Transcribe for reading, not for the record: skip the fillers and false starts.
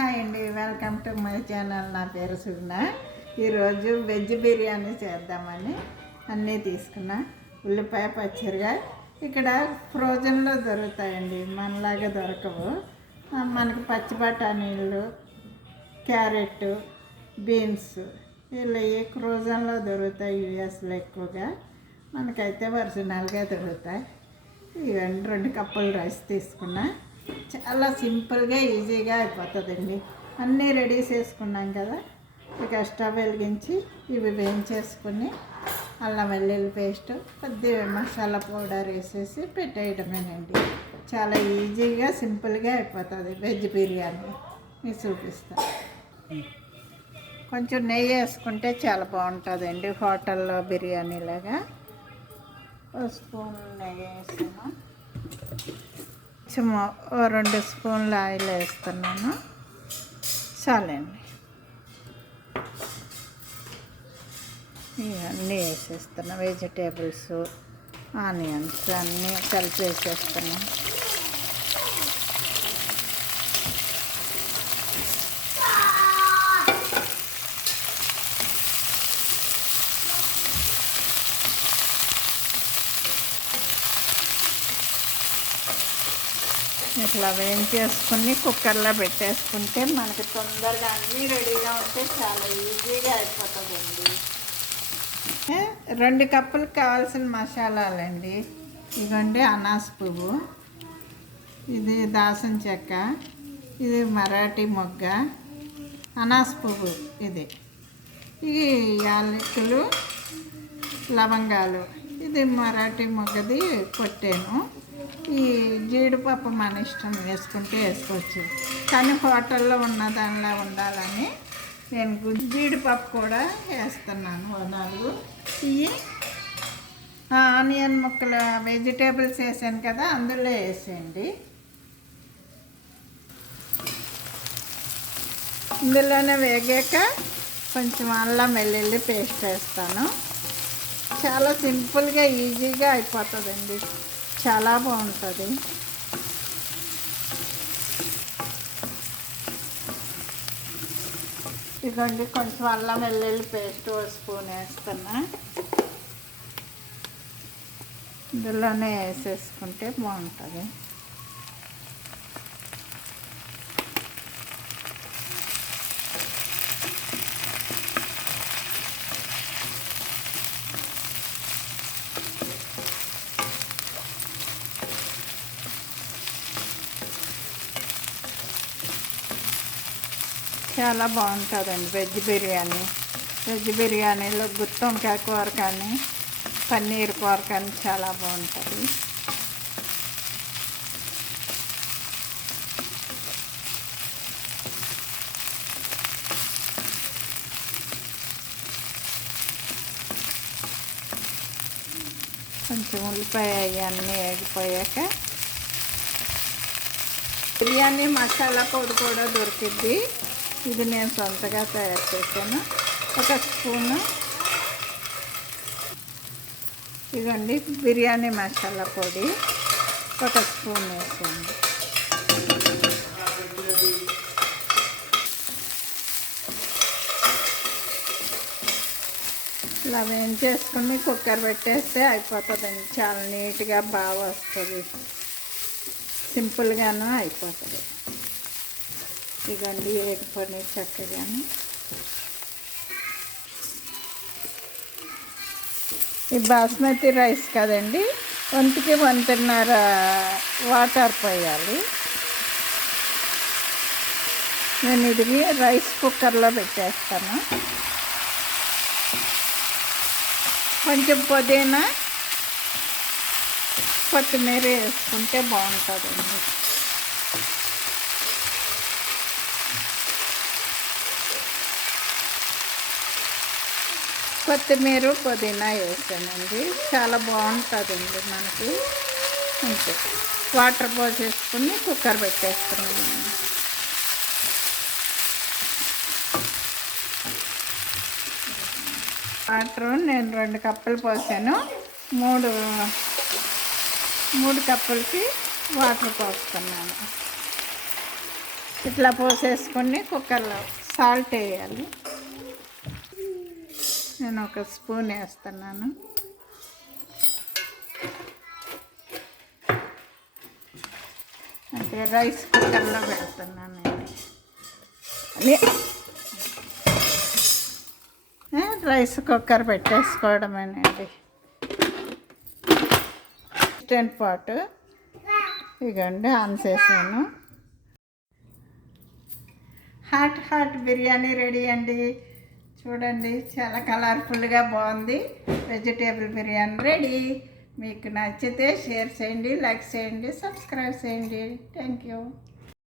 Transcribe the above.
Hi అండి, welcome to my channel. నా పేరు సుగుణ. ఈరోజు వెజ్ బిర్యానీ చేద్దామని అన్నీ తీసుకున్నా. ఉల్లిపాయ పచ్చిమిరపకాయ ఇక్కడ ఫ్రోజన్లో దొరుకుతాయండి, మనలాగా దొరకవు. మనకి పచ్చి బఠానీలు, క్యారెట్, బీన్స్ ఇలా ఫ్రోజన్లో దొరుకుతాయి. యూఎస్లో ఎక్కువగా, మనకైతే ఒరిజినల్గా దొరుకుతాయి. ఇవన్నీ 2 కప్పులు రైస్ తీసుకున్నా. చాలా సింపుల్గా ఈజీగా అయిపోతుందండి. అన్నీ రెడీ చేసుకున్నాం కదా, ఇక స్టవ్ వెలిగించి ఇవి వేయించేసుకుని అల్లం వెల్లుల్లి పేస్ట్, కొద్దిగా మసాలా పౌడర్ వేసేసి పెట్టేయడమేనండి. చాలా ఈజీగా సింపుల్గా అయిపోతుంది వెజ్ బిర్యానీ. మీకు చూపిస్తాను. కొంచెం నెయ్యి వేసుకుంటే చాలా బాగుంటుందండి, హోటల్లో బిర్యానీ లాగా. 1 స్పూన్ నెయ్యి వేసాను. కొంచెం 2 స్పూన్ల ఆయిల్ వేస్తున్నాను. చాలండి. ఇవన్నీ వేసేస్తున్నా. వెజిటేబుల్స్, ఆనియన్స్ అన్నీ కలిపి వేసేస్తున్నాను. ఇట్లా వేయించేసుకుని కుక్కర్లో పెట్టేసుకుంటే మనకి తొందరగా అన్నీ రెడీగా ఉంటే చాలా ఈజీగా అయిపోతుందండి. 2 కప్పులకు కావాల్సిన మసాలాలండి. ఇవ్వండి, అనాస పువ్వు, ఇది దాసం చెక్క, ఇది మరాఠీ మొగ్గ, అనాస పువ్వు, ఇది యాలకులు, లవంగాలు, ఇది మరాఠీ మొగ్గది కొట్టాను. ఈ జీడిపప్పు మన ఇష్టం, వేసుకుంటే వేసుకోవచ్చు, కానీ హోటల్లో ఉన్న దానిలా ఉండాలని నేను జీడిపప్పు కూడా వేస్తున్నాను. 4 ఇవి ఆనియన్ ముక్కలు, వెజిటేబుల్స్ వేసాను కదా, అందులో వేసేయండి. ఇందులోనే వేగాక కొంచెం అల్లం వెల్లుల్లి పేస్ట్ వేస్తాను. చాలా సింపుల్గా ఈజీగా అయిపోతుందండి, చాలా బాగుంటుంది. ఇదిగోండి, కొంచెం అల్లం వెల్లుల్లి పేస్ట్ 1 స్పూన్ వేస్తున్నా. ఇందులోనే వేసేసుకుంటే బాగుంటుంది. చాలా బాగుంటుందండి వెజ్ బిర్యానీ. వెజ్ బిర్యానీలో గుత్తి వంకాయ కూర కానీ, పన్నీర్ కూర కానీ చాలా బాగుంటుంది. కొంచెం ఉల్లిపాయ అవన్నీ వేగిపోయాక బిర్యానీ మసాలా పొడి కూడా దొరికిద్ది. ఇది నేను సొంతగా తయారు చేశాను. 1 స్పూను ఇవ్వండి, బిర్యానీ మసాలా పొడి 1 స్పూన్ వేసాను. ఇలా వేయించేసుకుని కుక్కర్ పెట్టేస్తే అయిపోతుందండి. చాలా నీట్గా బాగా వస్తుంది, సింపుల్గాను అయిపోతుంది. ఇదండి వేగిపోయి చక్కగాను. ఈ బాస్మతి రైస్ కదండి, 1కి 1.5 వాటర్ పోయాలి. నేను ఇది రైస్ కుక్కర్లో పెట్టేస్తాను. కొంచెం పుదీనా, కొత్తిమీర వేసుకుంటే బాగుంటుందండి. కొత్తిమీర, పుదీనా వేసానండి, చాలా బాగుంటుందండి మనకి. అంతే, వాటర్ పోసేసుకుని కుక్కర్ పెట్టేస్తున్నాను. వాటర్ నేను 2 కప్పులు పోసాను. 3 కప్పులకి వాటర్ పోస్తున్నాను. ఇట్లా పోసేసుకొని కుక్కర్లో సాల్ట్ వేయాలి. నేను ఒక స్పూన్ వేస్తున్నాను. అంటే రైస్ కుక్కర్లో పెడుతున్నాను. రైస్ కుక్కర్ పెట్టేసుకోవడమేనండి. ఇన్స్టెంట్ పాట్ ఇగండి ఆన్ చేసాను. హాట్ బిర్యానీ రెడీ అండి. చూడండి, చాలా కలర్ఫుల్గా బాగుంది. Vegetable biryani ready. మీకు నచ్చితే షేర్ చేయండి, లైక్ చేయండి, సబ్స్క్రైబ్ చేయండి. Thank you.